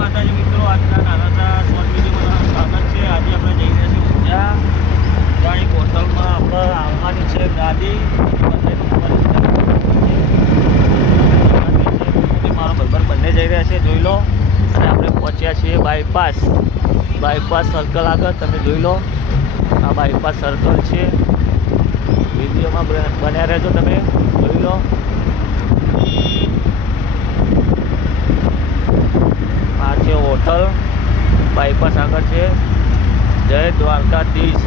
માતાજી મિત્રો, આજના નાના શોર્ટ વિડીયોમાં સ્વાગત છે. આજે આપણે જઈ રહ્યા છીએ ઊંઝા. ત્યાં એક હોટલમાં આપણે આવવાની છે ગાડી. મારો ભાઈબંધ બંને જઈ રહ્યા છે, જોઈ લો. અને આપણે પહોંચ્યા છીએ બાયપાસ સર્કલ આગળ. તમે જોઈ લો, આ બાયપાસ સર્કલ છે. વિડીયોમાં બન્યા રહેજો, તમે જોઈ લો. આ છે હોટલ, બાયપાસ આગળ છે. જય દ્વારકાધીશ.